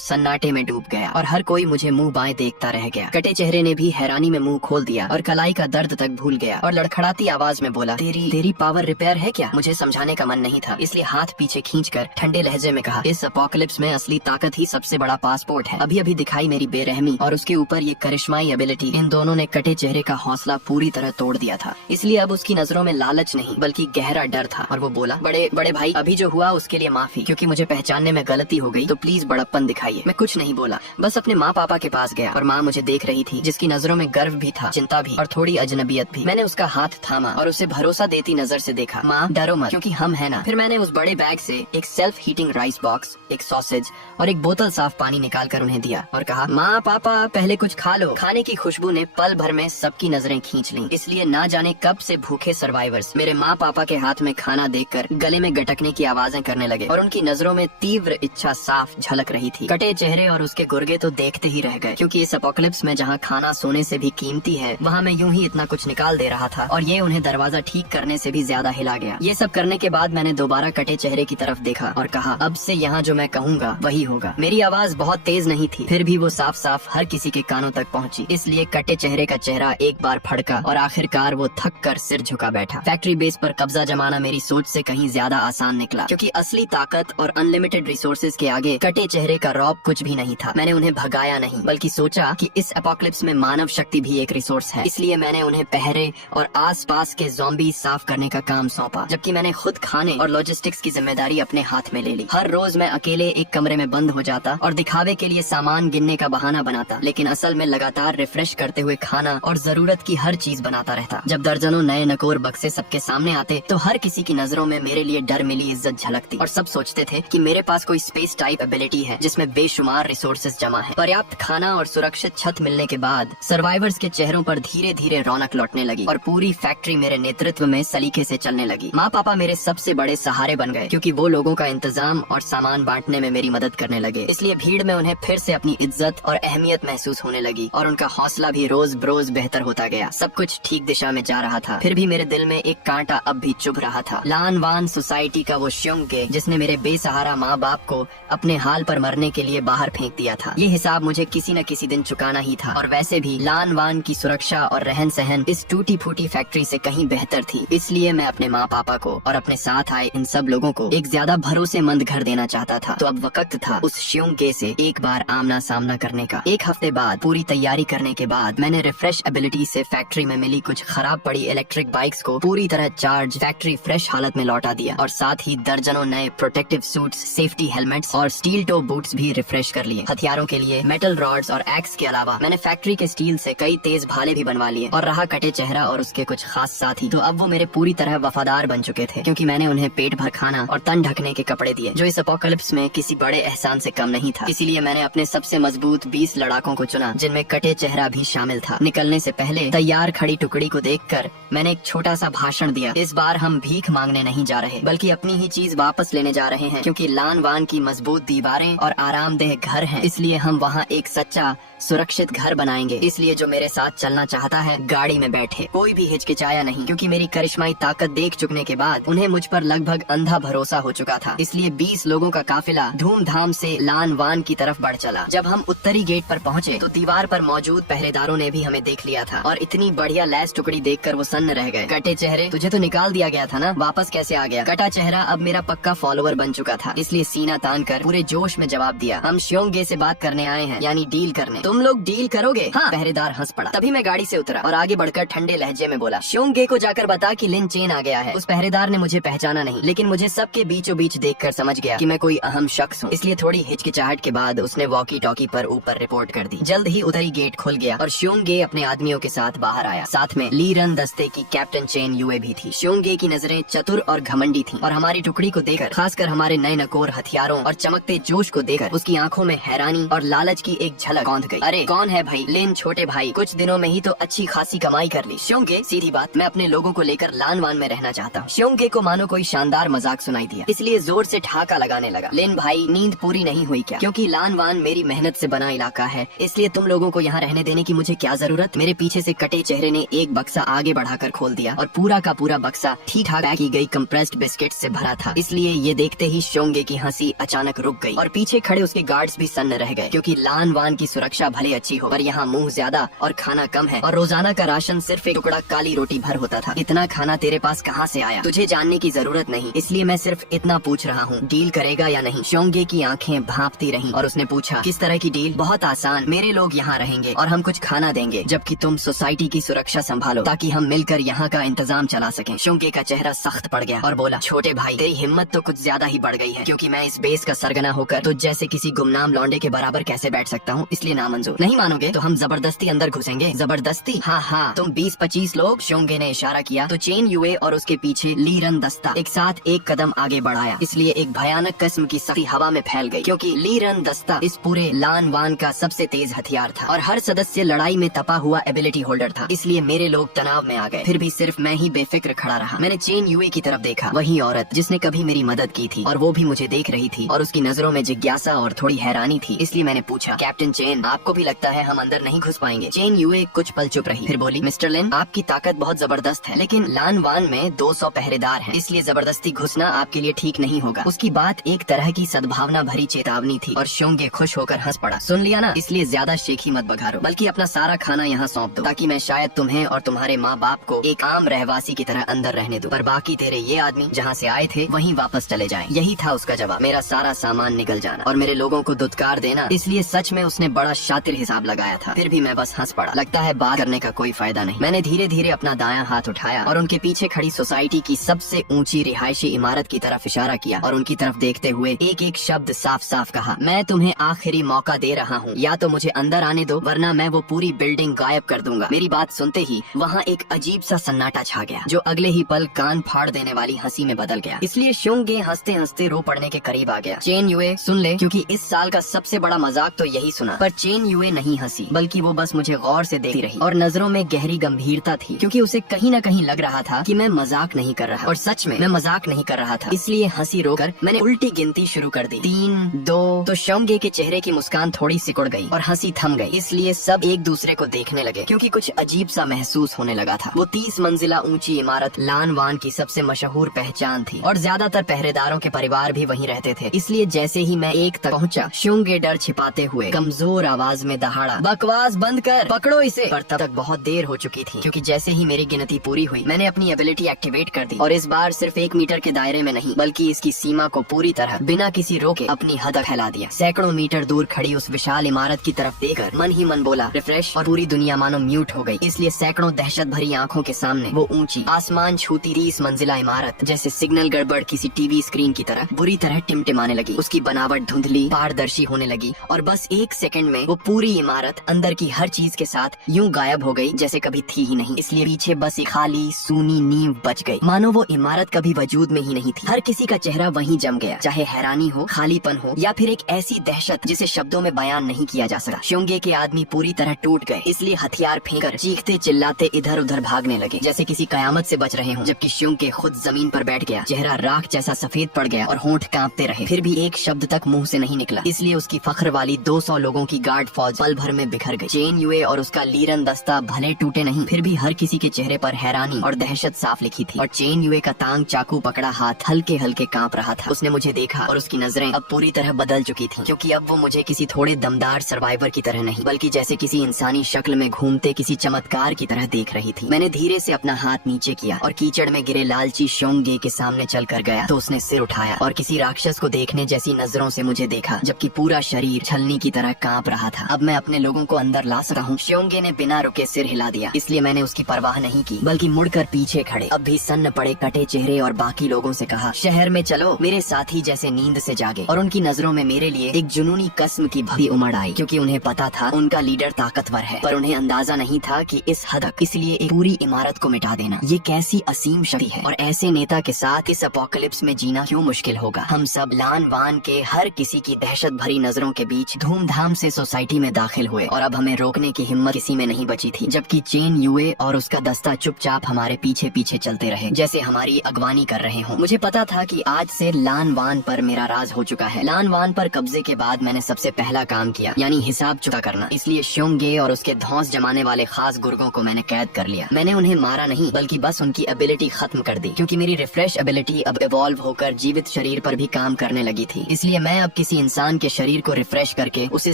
सन्नाटे में डूब गया और हर कोई मुझे मुंह बाएं देखता रह गया। कटे चेहरे ने भी हैरानी में मुंह खोल दिया और कलाई का दर्द तक भूल गया और लड़खड़ाती आवाज में बोला, तेरी पावर रिपेयर है क्या? मुझे समझाने का मन नहीं था, इसलिए हाथ पीछे खींचकर ठंडे लहजे में कहा, इस अपोकलिप्स में असली ताकत ही सबसे बड़ा पासपोर्ट है। अभी अभी दिखाई मेरी बेरहमी और उसके ऊपर ये करिश्माई एबिलिटी, इन दोनों ने कटे चेहरे का हौसला पूरी तरह तोड़ दिया था। इसलिए अब उसकी नजरों में लालच नहीं बल्कि गहरा डर था और वो बोला, बड़े भाई, अभी जो हुआ उसके लिए माफी, क्योंकि मुझे पहचानने में गलती हो गई, तो प्लीज बड़प्पन दिखाइए। मैं कुछ नहीं बोला, बस अपने माँ पापा के पास गया और माँ मुझे देख रही थी, जिसकी नजरों में गर्व भी था, चिंता भी और थोड़ी अजनबियत भी। मैंने उसका हाथ थामा और उसे भरोसा देती नजर से देखा, माँ डरो मत, क्योंकि हम है ना। फिर मैंने उस बड़े बैग से एक सेल्फ हीटिंग राइस बॉक्स, एक सॉसेज और एक बोतल साफ पानी निकाल कर उन्हें दिया और कहा, माँ पापा पहले कुछ खा लो। खाने की खुशबू ने पल भर में सबकी नजरें खींच ली, इसलिए ना जाने कब से भूखे सर्वाइवर्स मेरे माँ पापा के हाथ में खाना देखकर गले में गटकने की आवाजें करने लगे और उनकी नजरों में तीव्र इच्छा साफ झलक रही थी। कटे चेहरे और उसके गुर्गे तो देखते ही रह गए, क्योंकि इस अपोकलिप्स में जहाँ खाना सोने से भी कीमती है, वहाँ मैं यूं ही इतना कुछ निकाल दे रहा था और ये उन्हें दरवाजा ठीक करने से भी ज्यादा हिला गया। ये सब करने के बाद मैंने दोबारा कटे चेहरे की तरफ देखा और कहा, अब से यहाँ जो मैं कहूँगा वही होगा। मेरी आवाज बहुत तेज नहीं थी, फिर भी वो साफ साफ हर किसी के कानों तक पहुँची, इसलिए कटे चेहरे का चेहरा एक बार फड़का और आखिरकार वो थक कर सिर झुका बैठा। फैक्ट्री बेस पर कब्जा जमाना मेरी सोच से कहीं ज्यादा आसान निकला, क्योंकि असली ताकत और अनलिमिटेड रिसोर्सेज के आगे कटे चेहरे का रौब कुछ भी नहीं था। मैंने उन्हें भगाया नहीं, बल्कि सोचा कि इस एपोकलिप्स में मानव शक्ति भी एक रिसोर्स है, इसलिए मैंने उन्हें पहरे और आसपास के ज़ॉम्बी साफ करने का काम सौंपा, जबकि मैंने खुद खाने और लॉजिस्टिक्स की जिम्मेदारी अपने हाथ में ले ली। हर रोज मैं अकेले एक कमरे में बंद हो जाता और दिखावे के लिए सामान गिनने का बहाना बनाता, लेकिन असल में लगातार रिफ्रेश करते हुए खाना और जरूरत की हर चीज बनाता रहता। जब दर्जनों नए नकोर बक्से सबके सामने आते तो हर किसी की नजरों में मेरे लिए डर मिली इज्जत झलकती और सब सोचते थे कि मेरे पास कोई स्पेस टाइप एबिलिटी है जिसमें बेशुमार रिसोर्सेज जमा है। पर्याप्त खाना और सुरक्षित छत मिलने के बाद सर्वाइवर्स के चेहरों पर धीरे धीरे रौनक लौटने लगी और पूरी फैक्ट्री मेरे नेतृत्व में सलीके से चलने लगी। माँ पापा मेरे सबसे बड़े सहारे बन गए, क्योंकि वो लोगों का इंतजाम और सामान बांटने में मेरी मदद करने लगे। इसलिए भीड़ में उन्हें फिर से अपनी इज्जत और अहमियत महसूस होने लगी और उनका हौसला भी रोज बरोज बेहतर होता गया। सब कुछ ठीक दिशा में जा रहा था, फिर भी मेरे दिल में एक कांटा अब भी चुभ रहा था। लान वान सोसाइटी का वो श्योंगे, जिसने मेरे बेसहारा माँ बाप को अपने हाल पर मरने के लिए बाहर फेंक दिया था, ये हिसाब मुझे किसी न किसी दिन चुकाना ही था। और वैसे भी लान वान की सुरक्षा और रहन सहन इस टूटी फूटी फैक्ट्री से कहीं बेहतर थी, इसलिए मैं अपने माँ पापा को और अपने साथ आए इन सब लोगों को एक ज्यादा भरोसेमंद घर देना चाहता था। तो अब वक्त था उस श्योंगे से एक बार आमना सामना करने का। एक हफ्ते बाद पूरी तैयारी करने के बाद मैंने रिफ्रेश एबिलिटी से फैक्ट्री में मिली कुछ खराब पड़ी इलेक्ट्रिक बाइक्स को पूरी तरह चार्ज फैक्ट्री फ्रेश हालत में लौटा दिया और साथ ही दर्जनों नए प्रोटेक्टिव सूट्स, सेफ्टी हेलमेट्स और स्टील टो बूट्स भी रिफ्रेश कर लिए। हथियारों के लिए मेटल रॉड्स और एक्स के अलावा मैंने फैक्ट्री के स्टील से कई तेज भाले भी बनवा लिए। और रहा कटे चेहरा और उसके कुछ खास साथी, तो अब वो मेरे पूरी तरह वफादार बन चुके थे, क्योंकि मैंने उन्हें पेट भर खाना और तन ढकने के कपड़े दिए, जो इस अपोकलिप्स में किसी बड़े एहसान से कम नहीं था। इसीलिए मैंने अपने सबसे मजबूत 20 लड़ाकों को चुना, जिनमें कटे चेहरा भी शामिल था। निकलने से पहले तैयार खड़ी टुकड़ी को देखकर मैंने एक छोटा सा भाषण दिया। इस बार हम भीख मांगने नहीं जा रहे, बल्कि अपनी ही चीज वापस लेने जा रहे हैं, क्योंकि लान वान की मजबूत दीवारें और आरामदेह घर हैं, इसलिए हम वहाँ एक सच्चा सुरक्षित घर बनाएंगे। इसलिए जो मेरे साथ चलना चाहता है गाड़ी में बैठे। कोई भी हिचकिचाया नहीं, क्योंकि मेरी करिश्माई ताकत देख चुकने के बाद उन्हें मुझ पर लगभग अंधा भरोसा हो चुका था। इसलिए 20 लोगों का काफिला धूमधाम से लान वान की तरफ बढ़ चला। जब हम उत्तरी गेट पर पहुँचे तो दीवार पर मौजूद पहरेदारों ने भी हमें देख लिया था और इतनी बढ़िया लैस टुकड़ी देखकर वो सन्न रह गए। कटे चेहरे, तुझे तो निकाल दिया गया था ना, वापस कैसे आ गया? कटा चेहरा अब मेरा पक्का फॉलोवर बन चुका था, इसलिए सीना तान कर पूरे जोश में जवाब दिया, हम श्योंगे से बात करने आए हैं, यानी डील करने। तुम लोग डील करोगे? हाँ। पहरेदार हंस पड़ा। तभी मैं गाड़ी से उतरा और आगे बढ़कर ठंडे लहजे में बोला, श्योंगे को जाकर बता कि लिन चेन आ गया है। उस पहरेदार ने मुझे पहचाना नहीं, लेकिन मुझे सबके बीचों बीच देखकर समझ गया कि मैं कोई अहम शख्स हूँ, इसलिए थोड़ी हिचकिचाहट के बाद उसने वॉकी टॉकी पर ऊपर रिपोर्ट कर दी। जल्द ही उत्तरी गेट खुल गया और श्योंगे अपने आदमियों के साथ बाहर आया। साथ में ली रन दस्ते की कैप्टन चेन यूए भी थी। श्योंगे की नजरें चतुर और घमंडी थीं और हमारी टुकड़ी को देखकर, खासकर हमारे नए नकोर हथियारों और चमकते जोश को देखकर उसकी आंखों में हैरानी और लालच की एक झलक कौंध गई। अरे कौन है भाई? लिन छोटे भाई, कुछ दिनों में ही तो अच्छी खासी कमाई कर ली। श्योंगे, सीधी बात, मैं अपने लोगों को लेकर लान वान में रहना चाहता हूँ। श्योंगे को मानो कोई शानदार मजाक सुनाई दिया, इसलिए जोर से ठहाका लगाने लगा। लिन भाई, नींद पूरी नहीं हुई क्या? क्योंकि लान वान मेरी मेहनत से बना इलाका है, इसलिए तुम लोगों को यहाँ रहने देने की मुझे क्या जरूरत? मेरे पीछे से कटे चेहरे ने एक बक्सा आगे बढ़ाकर खोल दिया और पूरा का पूरा बक्सा ठीक ठाक पैक की गई कंप्रेस्ड बिस्किट से भरा था। इसलिए ये देखते ही श्योंगे की हंसी अचानक रुक गई और पीछे खड़े उसके गार्ड्स भी सन्न रह गए, क्योंकि लान वान की सुरक्षा भले अच्छी हो पर यहाँ मुंह ज्यादा और खाना कम है, और रोजाना का राशन सिर्फ एक टुकड़ा काली रोटी भर होता था। इतना खाना तेरे पास कहाँ से आया? तुझे जानने की जरूरत नहीं, इसलिए मैं सिर्फ इतना पूछ रहा हूँ, डील करेगा या नहीं? शोंगे की आंखें भांपती रहीं और उसने पूछा, किस तरह की डील? बहुत आसान, मेरे लोग यहाँ रहेंगे और हम कुछ खाना देंगे, जबकि तुम सोसाइटी की सुरक्षा संभालो, ताकि हम मिलकर यहाँ का इंतजाम चला सकें। शोंगे का चेहरा सख्त पड़ गया और बोला, छोटे भाई तेरी हिम्मत तो कुछ ज्यादा ही बढ़ गई है, क्योंकि मैं इस बेस का सरगना होकर तो जैसे किसी गुमनाम लौंडे के बराबर कैसे बैठ सकता हूँ, इसलिए नामंजूर। नहीं मानोगे तो हम जबरदस्ती अंदर घुसेंगे। जबरदस्ती? हाँ हाँ, तुम 20-25 लोग। शोंगे ने इशारा किया तो चेन युए और उसके पीछे लीरन दस्ता एक साथ एक कदम आगे बढ़ाया, इसलिए एक भयानक किस्म की सख्ती हवा में फैल गई, क्योंकि लीरन दस्ता इस पूरे लान वान का सबसे तेज हथियार था और हर सदस्य लड़ाई में तपा हुआ एबिलिटी होल्डर था। इसलिए मेरे लोग तनाव में आ गए, फिर भी सिर्फ मैं ही बेफिक्र खड़ा रहा। मैंने चेन युए की तरफ देखा, वही औरत जिसने कभी मेरी मदद की थी, और वो भी मुझे देख रही थी और उसकी नजरों में जिज्ञासा और थोड़ी हैरानी थी। इसलिए मैंने पूछा, कैप्टन चेन, आपको भी लगता है हम अंदर नहीं घुस पाएंगे? चेन युए कुछ पल चुप रही, फिर बोली, मिस्टर लिन, आपकी ताकत बहुत जबरदस्त है, लेकिन लान वान में 200 पहरेदार हैं, इसलिए जबरदस्ती घुसना आपके लिए ठीक नहीं होगा। उसकी बात एक तरह की सद्भावना भरी चेतावनी थी और शोंगे खुश होकर हंस पड़ा। सुन लिया ना, इसलिए ज्यादा शेखी मत बघारो, बल्कि अपना सारा खाना यहाँ सौंप दो, ताकि मैं शायद तुम्हें और तुम्हारे माँ बाप को एक आम रहवासी की तरह अंदर रहने दूं, पर बाकी तेरे ये आदमी जहाँ से आए थे वहीं वापस चले जाएं। यही था उसका जवाब, मेरा सारा सामान निकल जाना और मेरे लोगों को दुत्कार देना। इसलिए सच में उसने बड़ा शातिर हिसाब लगाया था। फिर भी मैं बस हंस पड़ा। लगता है बात करने का कोई फायदा नहीं। मैंने धीरे धीरे अपना दायां हाथ उठाया और उनके पीछे खड़ी सोसाइटी की सबसे ऊंची रिहायशी इमारत की तरफ इशारा किया और उनकी तरफ देखते हुए एक एक शब्द साफ साफ कहा, मैं तुम्हें आखिरी मौका दे रहा हूँ, या तो मुझे अंदर आने दो, वरना मैं वो पूरी बिल्डिंग गायब कर दूंगा। मेरी बात सुनते ही वहाँ एक अजीब सा सन्नाटा छा गया, जो अगले ही पल कान फाड़ देने वाली हंसी में बदल गया। इसलिए शोंगे हंसते हंसते रो पड़ने के करीब आ गया। चेन युए, सुन ले, क्योंकि इस साल का सबसे बड़ा मजाक तो यही सुना। पर चेन युए नहीं हंसी, बल्कि वो बस मुझे गौर से देखती रही और नजरों में गहरी गंभीरता थी, क्योंकि उसे कहीं न कहीं लग रहा था कि मैं मजाक नहीं कर रहा, और सच में मैं मजाक नहीं कर रहा था। इसलिए हंसी रोकर मैंने उल्टी गिनती शुरू कर दी, 3, 2। तो शोंगे के चेहरे की मुस्कान थोड़ी सिकुड़ गई और हंसी थम गई। इसलिए सब एक दूसरे को देखने लगे, क्योंकि कुछ अजीब सा महसूस होने लगा था। वो 30 मंजिला ऊंची इमारत लान वान की सबसे मशहूर पहचान थी और ज्यादातर पहरेदारों के परिवार भी वहीं रहते थे। इसलिए जैसे ही मैं एक तक पहुंचा, शोंगे डर छिपाते हुए कमजोर आवाज में दहाड़ा, बकवास बंद कर, पकड़ो इसे। पर तब तक बहुत देर हो चुकी थी, क्योंकि जैसे ही मेरी गिनती पूरी हुई, मैंने अपनी एबिलिटी एक्टिवेट कर दी और इस बार सिर्फ 1 मीटर के दायरे में नहीं, बल्कि इसकी सीमा को पूरी तरह बिना किसी रोके अपनी हद तक फैला दिया। सैकड़ों मीटर दूर खड़ी उस विशाल इमारत की तरफ देखकर मन ही मन बोला, रिफ्रेश, और पूरी दुनिया मानो म्यूट हो गई। इसलिए सैकड़ों दहशत भरी आंखों के सामने वो ऊंची आसमान छूती 30 मंजिला इमारत जैसे सिग्नल गड़बड़ किसी टीवी स्क्रीन की तरह बुरी तरह टिमटिमाने लगी। उसकी बनावट धुंधली, पारदर्शी होने लगी और बस 1 सेकंड में वो पूरी इमारत अंदर की हर चीज के साथ यूं गायब हो गई जैसे कभी थी ही नहीं। इसलिए पीछे बस एक खाली सूनी नींव बच गई, मानो वो इमारत कभी वजूद में ही नहीं थी। हर किसी का चेहरा वहीं जम गया, चाहे हैरानी हो, खालीपन हो, या फिर एक ऐसी दहशत जिसे शब्दों में बयान नहीं किया जा सकता। शोंगे के आदमी पूरी तरह टूट गए, इसलिए हथियार फेंककर चीखते चिल्लाते इधर उधर भागने लगे, जैसे किसी कयामत से बच रहे हों। जबकि शोंगे खुद जमीन पर बैठ गया, चेहरा राख जैसा सफेद पड़ गया और होंठ कांपते रहे, फिर भी एक शब्द तक मुंह से नहीं निकला। इसलिए उसकी फख्र वाली 200 लोगों की गार्ड फौज पल भर में बिखर गई। चेन युए और उसका लीरन दस्ता भले टूटे नहीं, फिर भी हर किसी के चेहरे पर हैरानी और दहशत साफ लिखी थी। और चेन युए का तांग चाकू पकड़ा हाथ हल्के हल्के कांप रहा था। उसने मुझे देखा और उसकी नजरें अब पूरी तरह बदल चुकी थी, क्योंकि अब वो मुझे किसी थोड़े दमदार सर्वाइवर की तरह नहीं, बल्कि जैसे किसी इंसानी शक्ल में घूमते किसी चमत्कार की तरह देख रही थी। मैंने धीरे से अपना हाथ नीचे किया और कीचड़ में गिरे लालची शोंगे के सामने चल कर गया, तो उसने सिर उठाया और किसी राक्षस को देखने जैसी नजरों से मुझे देखा, जबकि पूरा शरीर छलनी की तरह कांप रहा था। अब मैं अपने लोगों को अंदर ला सकता हूँ। शोंगे ने बिना रुके सिर हिला दिया, इसलिए मैंने उसकी परवाह नहीं की, बल्कि मुड़कर पीछे खड़े अब भी सन्न पड़े कटे चेहरे और बाकी लोगों से कहा, शहर में चलो। मेरे साथी जैसे नींद से जागे और उनकी नजरों में मेरे लिए एक जुनूनी कस्म की भरी उमड़ आई, क्योंकि उन्हें पता था उनका लीडर ताकतवर है, पर उन्हें अंदाजा नहीं था कि इस हद तक। इसलिए एक पूरी इमारत को मिटा देना ये कैसी असीम शक्ति है, और ऐसे नेता के साथ इस अपोकलिप्स में जीना क्यों मुश्किल होगा। हम सब लान वान के हर किसी की दहशत भरी नजरों के बीच धूमधाम से सोसाइटी में दाखिल हुए और अब हमें रोकने की हिम्मत किसी में नहीं बची थी, जबकि चेन युए और उसका दस्ता चुपचाप हमारे पीछे पीछे चलते रहे, जैसे हमारी अगवानी कर रहे हों। मुझे पता था कि आज से लान वान पर मेरा राज हो चुका है। लान वान पर कब्जे के बाद मैंने सबसे पहला काम किया, यानी हिसाब चुका करना। इसलिए शोंगे और उसके धौंस जमाने वाले खास गुर्गों को मैंने कैद कर लिया। मैंने उन्हें मारा नहीं, बल्कि बस उनकी एबिलिटी खत्म कर दी, क्योंकि मेरी रिफ्रेश एबिलिटी अब इवॉल्व होकर जीवित शरीर पर भी काम करने लगी थी। इसलिए मैं अब किसी इंसान के शरीर को रिफ्रेश करके उसे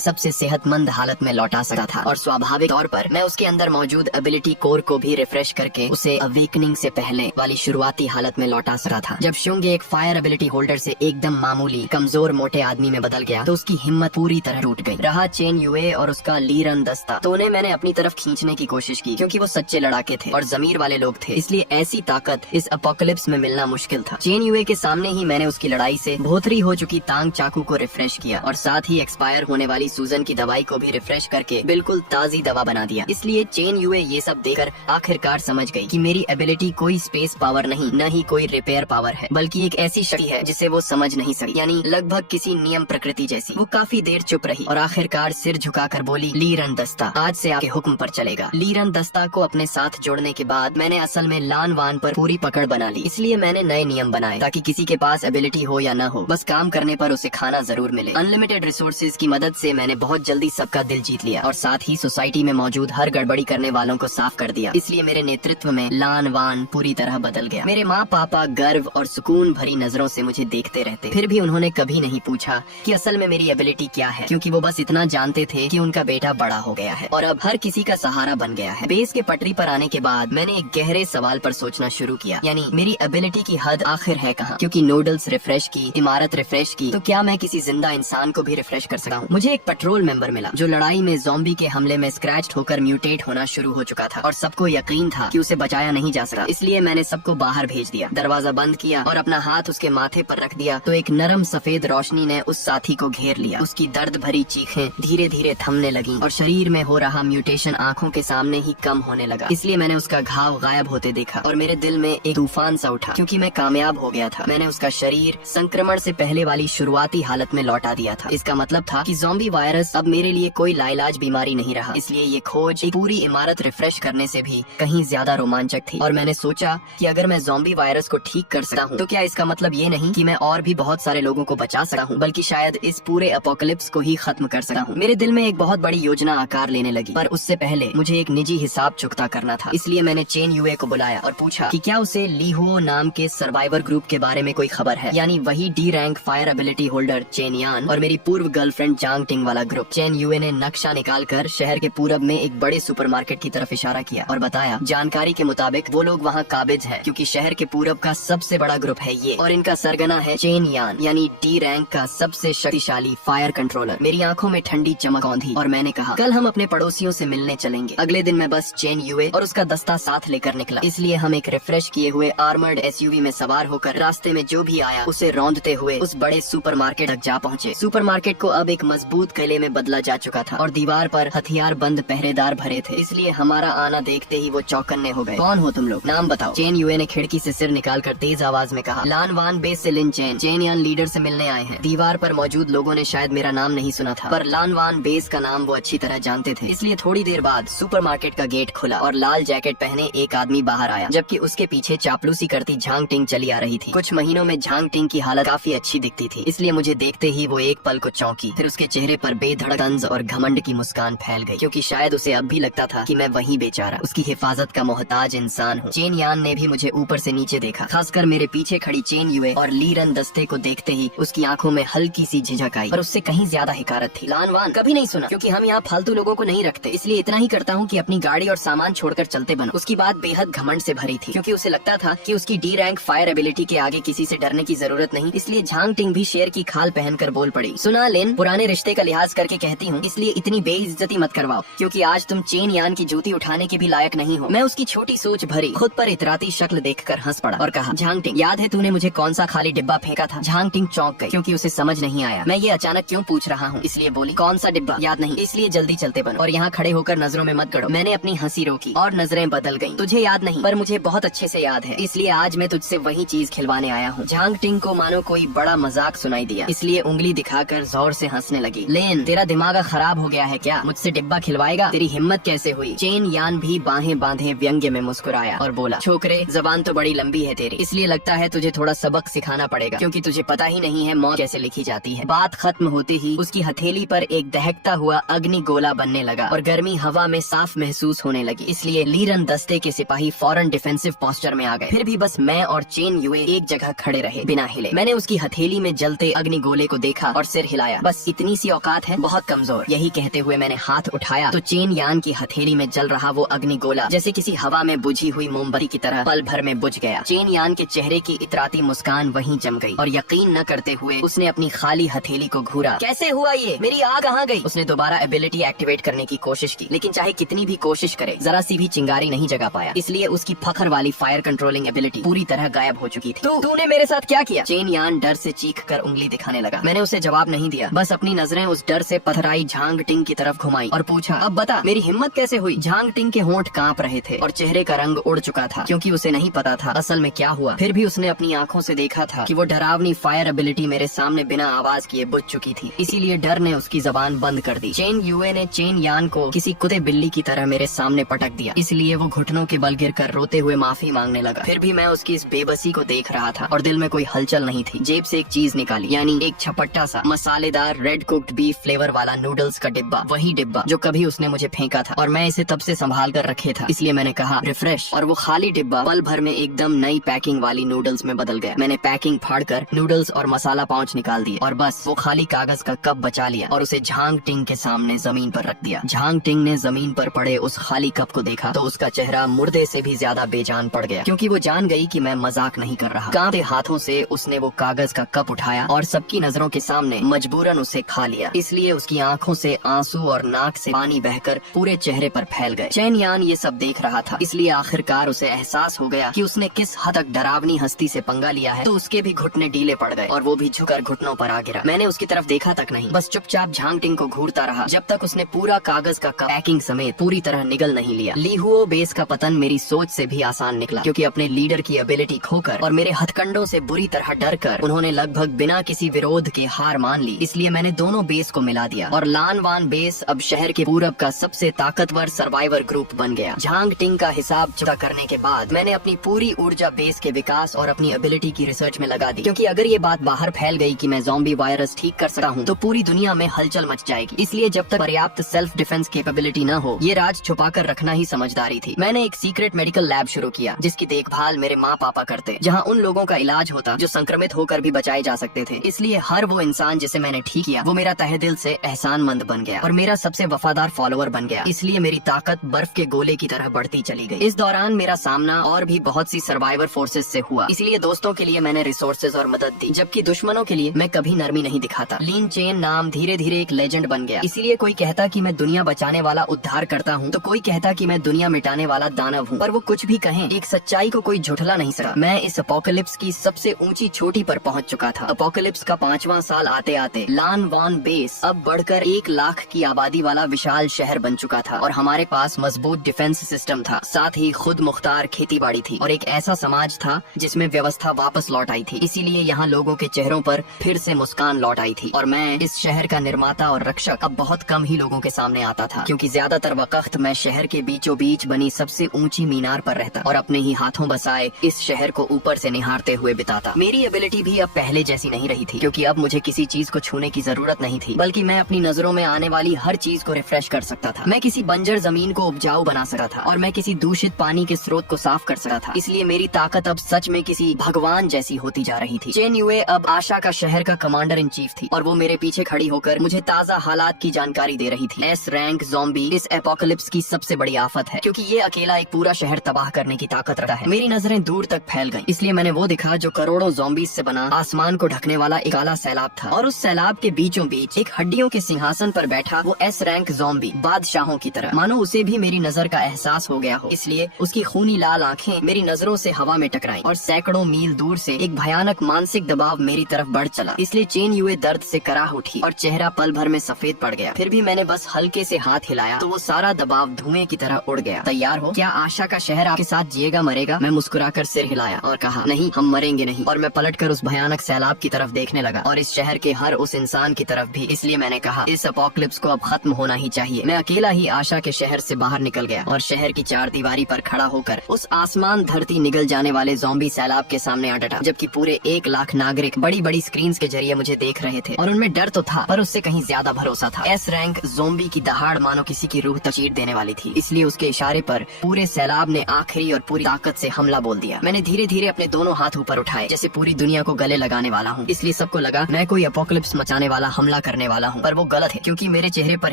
सबसे सेहतमंद हालत में लौटा सकता था। और स्वाभाविक तौर पर मैं उसके अंदर मौजूद एबिलिटी कोर को भी रिफ्रेश करके उसे अवेकनिंग से पहले वाली शुरुआती हालत में लौटा सका था। जब शुंग एक फायर एबिलिटी होल्डर से एकदम मामूली कमजोर मोटे आदमी में बदल गया तो उसकी हिम्मत पूरी तरह टूट गई। रहा चेन युए और उसका ली रन दस्ता, तो उन्हें मैंने अपनी तरफ खींचने की कोशिश की क्योंकि वो सच्चे लड़ाके थे और जमीर वाले लोग थे, इसलिए ऐसी ताकत इस अपोकलिप्स में मिलना मुश्किल था। चेन युए के सामने ही मैंने उसकी लड़ाई से भोथरी हो चुकी तांग चाकू को रिफ्रेश किया और साथ ही एक्सपायर होने वाली सूजन की दवाई को भी रिफ्रेश करके बिल्कुल ताजी दवा बना दिया। इसलिए चेन युए ये सब देखकर आखिरकार समझ गई कि मेरी एबिलिटी कोई स्पेस पावर नहीं, न ही कोई रिपेयर पावर है, बल्कि एक ऐसी शक्ति है जिसे वो समझ नहीं सकी, यानी लगभग किसी नियम प्रकृति जैसी। वो काफी देर चुप रही और आखिरकार सिर झुकाकर बोली, ली रन दस्ता, आज से आपके हुक्म पर चलेगा। ली रन दस्ता को अपने साथ जोड़ने के बाद मैंने असल में लान वान पर पूरी पकड़ बना ली। इसलिए मैंने नए नियम बनाए ताकि किसी के पास एबिलिटी हो या न हो, बस काम करने पर उसे खाना जरूर मिले। अनलिमिटेड रिसोर्सेज की मदद से मैंने बहुत जल्दी सबका दिल जीत लिया और साथ ही सोसाइटी में मौजूद हर गड़बड़ी करने वालों को साफ कर दिया। इसलिए मेरे नेतृत्व में लान वान पूरी तरह बदल गया। मेरे माँ पापा गर्व और सुकून भरी नजरों से मुझे देखते रहते, फिर भी उन्होंने कभी नहीं पूछा कि असल में मेरी एबिलिटी क्या है, क्योंकि वो बस इतना जानते थे कि उनका बेटा बड़ा हो गया है और अब हर किसी का सहारा बन गया है। बेस के पटरी पर आने के बाद मैंने एक गहरे सवाल पर सोचना शुरू किया, यानी मेरी एबिलिटी की हद आखिर है कहाँ? क्योंकि नूडल्स रिफ्रेश की, इमारत रिफ्रेश की, तो क्या मैं किसी जिंदा इंसान को भी रिफ्रेश कर सकता हूँ? मुझे एक पेट्रोल मेंबर मिला जो लड़ाई में ज़ॉम्बी के हमले में स्क्रैच होकर म्यूटेट होना शुरू हो चुका था और सबको यकीन था कि उसे बचाया नहीं जा सका। इसलिए मैंने सबको बाहर भेज दिया, दरवाजा बंद किया और अपना हाथ उसके माथे पर रख दिया तो एक नरम सफेद रोशनी ने उस साथी को घेर लिया। उसकी दर्द भरी चीखें धीरे धीरे थमने लगी और शरीर में हो रहा म्यूटेशन आंखों के सामने ही कम होने लगा। इसलिए मैंने उसका घाव गायब होते देखा और मेरे दिल में एक तूफान सा उठा, क्योंकि मैं कामयाब हो गया था। मैंने उसका शरीर संक्रमण से पहले वाली शुरुआती हालत में लौटा दिया था। इसका मतलब था कि ज़ॉम्बी वायरस अब मेरे लिए कोई लाइलाज बीमारी नहीं रहा। इसलिए ये खोज एक पूरी इमारत रिफ्रेश करने से भी कहीं ज्यादा रोमांचक थी और मैंने सोचा कि अगर मैं ज़ॉम्बी वायरस को ठीक कर सकता हूँ तो क्या इसका मतलब ये नहीं कि मैं और भी बहुत सारे लोगों को बचा सकता हूँ, बल्कि शायद इस पूरे अपोकलिप्स को ही खत्म कर सकता हूँ। मेरे दिल में एक बहुत बड़ी योजना आकार लेने लगी, पर उससे पहले मुझे एक निजी हिसाब चुकता करना था। इसलिए मैंने चेन युए को बुलाया और पूछा कि क्या उसे लीहो नाम के सर्वाइवर ग्रुप के बारे में कोई खबर है, यानी वही D rank fire ability holder chain यान और मेरी पूर्व गर्लफ्रेंड जांग टिंग वाला ग्रुप। चेन युए ने नक्शा निकालकर शहर के पूरब में एक बड़े सुपरमार्केट की तरफ इशारा किया और बताया, जानकारी के मुताबिक वो लोग वहाँ काबिज है क्योंकि शहर के पूरब का सबसे बड़ा ग्रुप है ये और इनका सरगना है चेन यान, यानी डी रैंक का सबसे शक्तिशाली फायर कंट्रोलर। मेरी आंखों में ठंडी चमक औंधी और मैंने कहा, कल हम अपने पड़ोसियों से मिलने चलेंगे। अगले दिन मैं बस चेन युए और उसका दस्ता साथ लेकर निकला। इसलिए हम एक रिफ्रेश किए हुए आर्मर्ड एसयूवी में सवार होकर रास्ते में जो भी आया उसे रौंदते हुए उस बड़े सुपरमार्केट तक जा पहुँचे। सुपरमार्केट को अब एक मजबूत किले में बदला जा चुका था और दीवार पर हथियार बंद पहरेदार भरे थे, इसलिए हमारा आना देखते ही वो चौकन्ने हो गए। कौन हो तुम लोग? नाम बताओ। चेन युए ने खिड़की से सिर निकालकर तेज आवाज में कहा, लान वान बेस से लिन चेन, चेन यान लीडर से मिलने आए हैं। दीवार पर मौजूद लोगों ने शायद मेरा नाम नहीं सुना था, पर लान वान बेस का नाम वो अच्छी तरह जानते थे। इसलिए थोड़ी देर बाद सुपरमार्केट का गेट खुला और लाल जैकेट पहने एक आदमी बाहर आया, जबकि उसके पीछे चापलूसी करती झांग टिंग चली आ रही थी। कुछ महीनों में झांग टिंग की हालत काफी अच्छी दिखती थी, इसलिए मुझे देखते ही वो एक पल को चौंकी। फिर उसके चेहरे पर बेधड़क तंज और घमंड की मुस्कान फैल गई, क्योंकि शायद उसे अब भी लगता था कि मैं वही बेचारा उसकी हिफाजत का मोहताज इंसान हूँ। चेन यान ने भी मुझे ऊपर से नीचे देखा, खासकर मेरे पीछे खड़ी चेन युए और ली रन दस्ते को देखते ही उसकी आंखों में हल्की सी झिझक आई, पर उससे कहीं ज्यादा हिकारत थी। लान वान कभी नहीं सुना, क्योंकि हम यहाँ फालतू लोगों को नहीं रखते, इसलिए इतना ही करता हूँ कि अपनी गाड़ी और सामान छोड़कर चलते बनो। उसकी बात बेहद घमंड से भरी थी, क्योंकि उसे लगता था कि उसकी डी रैंक फायर एबिलिटी के आगे किसी से डरने की जरूरत नहीं। इसलिए झांग टिंग भी शेर की खाल पहनकर बोल पड़ी, सुना लेन, पुराने रिश्ते का लिहाज करके कहती हूँ, इसलिए इतनी बेइज्जती मत करवाओ, क्योंकि आज तुम चेन यान की जूती उठाने के भी लायक नहीं हो। मैं उसकी छोटी सोच भरी खुद पर इतराती शक्ल देखकर हंस पड़ा और कहा, झांग टिंग, याद है तूने मुझे कौन सा खाली डिब्बा फेंका था? झांग टिंग चौंक गई, क्योंकि उसे समझ नहीं आया मैं ये अचानक क्यों पूछ रहा हूँ। इसलिए बोली, कौन सा डिब्बा? याद नहीं, इसलिए जल्दी चलते बनो और यहाँ खड़े होकर नजरों में मत गड़ो। मैंने अपनी हंसी रोकी और नजरें बदल गईं। तुझे याद नहीं, पर मुझे बहुत अच्छे से याद है, इसलिए आज मैं तुझसे वही चीज खिलवाने आया हूँ। झांग टिंग को मानो कोई बड़ा मजाक सुनाई दिया, इसलिए उंगली दिखाकर जोर से हंसने लगी। लेन, तेरा दिमाग खराब हो गया है क्या? मुझसे डिब्बा खिलवाएगा? तेरी हिम्मत कैसे हुई? चेन यान भी बाहें बांधे व्यंग्य में मुस्कुराया और बोला, छोकरे, जबान तो बड़ी लंबी है तेरी, इसलिए लगता है तुझे थोड़ा सबक सिखाना पड़ेगा, क्योंकि तुझे पता ही नहीं है मौत कैसे लिखी जाती है। बात खत्म होते ही उसकी हथेली पर एक दहकता हुआ अग्नि गोला बनने लगा और गर्मी हवा में साफ महसूस होने लगी। इसलिए लीरन दस्ते के सिपाही फौरन डिफेंसिव पोस्चर में आ गए। फिर भी बस मैं और चेन युए एक जगह खड़े रहे बिना हिले। मैंने उसकी हथेली में जलते अग्नि गोले को को देखा और सिर हिलाया। बस इतनी सी औकात है, बहुत कमजोर। यही कहते हुए मैंने हाथ उठाया तो चेन यान की हथेली में जल रहा वो अग्निगोला जैसे किसी हवा में बुझी हुई मोमबत्ती की तरह पल भर में बुझ गया। चेन यान के चेहरे की इतराती मुस्कान वहीं जम गई और यकीन न करते हुए उसने अपनी खाली हथेली को घूरा। कैसे हुआ ये? मेरी आग कहाँ गई? उसने दोबारा एबिलिटी एक्टिवेट करने की कोशिश की, लेकिन चाहे कितनी भी कोशिश करे जरा सी भी चिंगारी नहीं जगा पाया। इसलिए उसकी फखर वाली फायर कंट्रोलिंग एबिलिटी पूरी तरह गायब हो चुकी थी। तूने मेरे साथ क्या किया? चेन यान डर से चीख कर उंगली दिखाने लगा। मैंने उसे जवाब नहीं दिया, बस अपनी नजरें उस डर से पथराई झांग टिंग की तरफ घुमाई और पूछा, अब बता मेरी हिम्मत कैसे हुई? झांग टिंग के होंठ कांप रहे थे और चेहरे का रंग उड़ चुका था, क्योंकि उसे नहीं पता था असल में क्या हुआ। फिर भी उसने अपनी आंखों से देखा था कि वो डरावनी फायर एबिलिटी मेरे सामने बिना आवाज किए बुझ चुकी थी। इसीलिए डर ने उसकी जबान बंद कर दी। चेन युए ने चेन यान को किसी कुत्ते बिल्ली की तरह मेरे सामने पटक दिया, इसलिए वो घुटनों के बल गिर कर रोते हुए माफी मांगने लगा। फिर भी मैं उसकी इस बेबसी को देख रहा था और दिल में कोई हलचल नहीं थी। जेब से एक चीज निकाली, यानी एक छपट्टा सा मसालेदार रेड कुक्ड बीफ फ्लेवर वाला नूडल्स का डिब्बा, वही डिब्बा जो कभी उसने मुझे फेंका था और मैं इसे तब से संभाल कर रखे था। इसलिए मैंने कहा रिफ्रेश, और वो खाली डिब्बा पल भर में एकदम नई पैकिंग वाली नूडल्स में बदल गया। मैंने पैकिंग फाड़कर नूडल्स और मसाला पाउच निकाल दिए और बस वो खाली कागज का कप बचा लिया और उसे झांग टिंग के सामने जमीन पर रख दिया। झांग टिंग ने जमीन पर पड़े उस खाली कप को देखा तो उसका चेहरा मुर्दे से भी ज्यादा बेजान पड़ गया, क्योंकि वो जान गई कि मैं मजाक नहीं कर रहा। कांपते हाथों से उसने वो कागज का कप उठाया और सबकी नजरों के सामने मजबूरन उसे खा लिया। इसलिए उसकी आंखों से आंसू और नाक से पानी बहकर पूरे चेहरे पर फैल गए। चेन यान ये सब देख रहा था, इसलिए आखिरकार उसे एहसास हो गया कि उसने किस हद तक डरावनी हस्ती से पंगा लिया है, तो उसके भी घुटने ढीले पड़ गए और वो भी झुककर घुटनों पर आ गिरा। मैंने उसकी तरफ देखा तक नहीं, बस चुपचाप झांग टिंग को घूरता रहा जब तक उसने पूरा कागज का कप पैकिंग समेत पूरी तरह निगल नहीं लिया। लीहुओ बेस का पतन मेरी सोच से भी आसान निकला, क्योंकि अपने लीडर की एबिलिटी खोकर और मेरे हथकंडों से बुरी तरह डर कर उन्होंने लगभग बिना किसी विरोध के हार मान ली। इसलिए मैंने दोनों बेस को मिला दिया और लान वान बेस अब शहर के पूरब का सबसे ताकतवर सर्वाइवर ग्रुप बन गया। झांग टिंग का हिसाब चुका करने के बाद मैंने अपनी पूरी ऊर्जा बेस के विकास और अपनी एबिलिटी की रिसर्च में लगा दी, क्योंकि अगर ये बात बाहर फैल गई कि मैं ज़ॉम्बी वायरस ठीक कर सकता हूँ तो पूरी दुनिया में हलचल मच जाएगी। इसलिए जब तक पर्याप्त सेल्फ डिफेंस कैपेबिलिटी न हो, ये राज छुपा कर रखना ही समझदारी थी। मैंने एक सीक्रेट मेडिकल लैब शुरू किया जिसकी देखभाल मेरे माँ पापा करते, जहाँ उन लोगों का इलाज होता जो संक्रमित होकर भी बचाए जा सकते थे। इसलिए हर वो इंसान जिसे मैंने ठीक किया वो मेरा तहे दिल से एहसानमंद बन गया और मेरा सबसे वफादार फॉलोअर बन गया। इसलिए मेरी ताकत बर्फ के गोले की तरह बढ़ती चली गई। इस दौरान मेरा सामना और भी बहुत सी सर्वाइवर फोर्सेस से हुआ, इसलिए दोस्तों के लिए मैंने रिसोर्सेज और मदद दी, जबकि दुश्मनों के लिए मैं कभी नरमी नहीं दिखाता। लीन चेन नाम धीरे धीरे एक लेजेंड बन गया। इसीलिए कोई कहता कि मैं दुनिया बचाने वाला उद्धार करता हूँ तो कोई कहता कि मैं दुनिया मिटाने वाला दानव हूँ। पर वो कुछ भी कहें, एक सच्चाई को कोई झुठला नहीं सका। मैं इस अपोकलिप्स की सबसे ऊंची चोटी पर पहुँच चुका था। अपोकलिप्स का 5वां साल आते आते लान वान बेस अब बढ़कर 1 लाख की आबादी वाला विशाल शहर बन चुका था और हमारे पास मजबूत डिफेंस सिस्टम था, साथ ही खुद मुख्तार खेती बाड़ी थी और एक ऐसा समाज था जिसमें व्यवस्था वापस लौट आई थी। इसीलिए यहाँ लोगों के चेहरों पर फिर से मुस्कान लौट आई थी और मैं इस शहर का निर्माता और रक्षक अब बहुत कम ही लोगों के सामने आता था, क्योंकि ज्यादातर वक्त मैं शहर के बीचों बीच बनी सबसे ऊंची मीनार पर रहता और अपने ही हाथों बसाए इस शहर को ऊपर से निहारते हुए बिताता। मेरी एबिलिटी भी अब पहले जैसी नहीं रही थी, क्योंकि अब मुझे किसी चीज को छूने की जरूरत नहीं थी, बल्कि मैं अपनी नजरों में आने वाली हर चीज को रिफ्रेश कर सकता था। मैं किसी बंजर जमीन को उपजाऊ बना सकता था और मैं किसी दूषित पानी के स्रोत को साफ कर सकता था। इसलिए मेरी ताकत अब सच में किसी भगवान जैसी होती जा रही थी। चेन युए अब आशा का शहर का कमांडर इन चीफ थी और वो मेरे पीछे खड़ी होकर मुझे ताज़ा हालात की जानकारी दे रही थी। एस रैंक ज़ॉम्बी इस एपोकलिप्स की सबसे बड़ी आफत है, क्योंकि ये अकेला एक पूरा शहर तबाह करने की ताकत रखता है। मेरी नजरें दूर तक फैल गईं, इसलिए मैंने वो दिखा जो करोड़ों ज़ॉम्बीज से बना आसमान को ढकने वाला एक काला सैलाब था और उस सैलाब के बीचों बीच एक हड्डियों के सिंहासन पर बैठा वो एस रैंक ज़ॉम्बी बादशाहों की तरह, मानो उसे भी मेरी नजर का एहसास हो गया हो। इसलिए उसकी खूनी लाल आंखें मेरी नजरों से हवा में टकराई और सैकड़ों मील दूर से एक भयानक मानसिक दबाव मेरी तरफ बढ़ चला। इसलिए चेन युए दर्द से कराह उठी और चेहरा पल भर में सफेद पड़ गया। फिर भी मैंने बस हल्के से हाथ हिलाया तो वो सारा दबाव धुएं की तरह उड़ गया। तैयार हो? क्या आशा का शहर आपके साथ जिएगा मरेगा? मैं मुस्कुराकर सिर हिलाया और कहा नहीं, हम मरेंगे नहीं। और मैं पलटकर उस भयानक सैलाब की तरफ देखने लगा और इस शहर के हर उस इंसान की तरफ भी। इसलिए मैंने कहा इस अपोकलिप्स को अब खत्म होना ही चाहिए। मैं अकेला ही आशा के शहर से बाहर निकल गया और शहर की चारदीवारी पर खड़ा होकर उस आसमान धरती निगल जाने वाले ज़ॉम्बी सैलाब के सामने आ डटा, जबकि पूरे 1 लाख नागरिक बड़ी बड़ी स्क्रीन के जरिए मुझे देख रहे थे और उनमें डर तो था पर उससे कहीं ज्यादा भरोसा था। एस रैंक ज़ॉम्बी की दहाड़ मानो किसी की रूह तचीर देने वाली थी, इसलिए उसके इशारे पर पूरे सैलाब ने आखिरी और पूरी ताकत से हमला बोल दिया। मैंने धीरे धीरे अपने दोनों हाथ ऊपर उठाए जैसे पूरी दुनिया को गले लगाने वाला हूँ। इसलिए सबको लगा लगा मैं कोई एपोकलिप्स मचाने वाला हमला करने वाला हूँ, पर वो गलत है क्योंकि मेरे चेहरे पर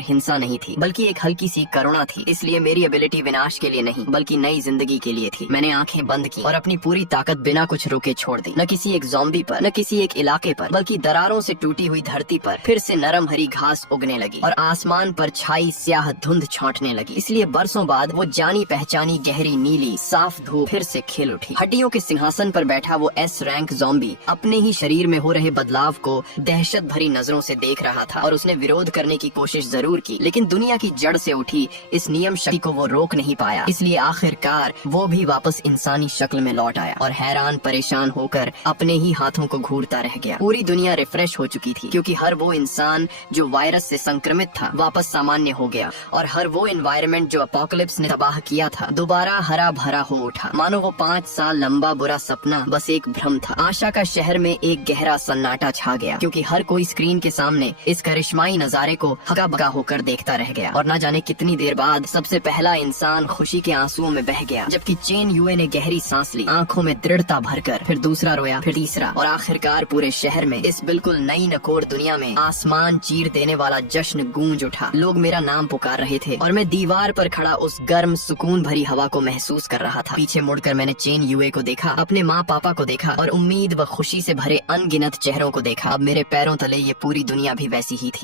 हिंसा नहीं थी बल्कि एक हल्की सी करुणा थी। इसलिए मेरी एबिलिटी विनाश के लिए नहीं बल्कि नई जिंदगी के लिए थी। मैंने आंखें बंद की और अपनी पूरी ताकत बिना कुछ रुके छोड़ दी। न किसी एक ज़ॉम्बी पर, न किसी एक इलाके पर, बल्कि दरारों से टूटी हुई धरती पर फिर से नरम हरी घास उगने लगी और आसमान पर छाई स्याह धुंध छांटने लगी। इसलिए बरसों बाद वो जानी पहचानी गहरी नीली साफ धूप फिर से खिल उठी। हड्डियों के सिंहासन पर बैठा वो एस रैंक ज़ॉम्बी अपने ही शरीर में हो रहे बदलाव को दहशत भरी नजरों से देख रहा था और उसने विरोध करने की कोशिश जरूर की, लेकिन दुनिया की जड़ से उठी इस नियम शक्ति को वो रोक नहीं पाया। इसलिए आखिरकार वो भी वापस इंसानी शक्ल में लौट आया और हैरान परेशान होकर अपने ही हाथों को घूरता रह गया। पूरी दुनिया रिफ्रेश हो चुकी थी क्योंकि हर वो इंसान जो वायरस से संक्रमित था वापस सामान्य हो गया और हर वो एनवायरनमेंट जो अपोकलिप्स ने तबाह किया था दोबारा हरा भरा हो उठा। मानो वो 5 साल लंबा बुरा सपना बस एक भ्रम था। आशा का शहर में एक गहरा सन्नाटा छा गया क्योंकि हर कोई स्क्रीन के सामने इस करिश्माई नजारे को हका बका होकर देखता रह गया और न जाने कितनी देर बाद सबसे पहला इंसान खुशी के आंसुओं में बह गया, जबकि चेन युए ने गहरी सांस ली, आंखों में दृढ़ता भरकर। फिर दूसरा रोया, फिर तीसरा और आखिरकार पूरे शहर में इस बिल्कुल नई नकोर दुनिया में आसमान चीर देने वाला जश्न गूंज उठा। लोग मेरा नाम पुकार रहे थे और मैं दीवार पर खड़ा उस गर्म सुकून भरी हवा को महसूस कर रहा था। पीछे मुड़कर मैंने चेन युए को देखा, अपने माँ पापा को देखा और उम्मीद व खुशी से भरे अनगिनत चेहरों को देखा। अब मेरे पैरों तले ये पूरी दुनिया भी वैसी ही थी।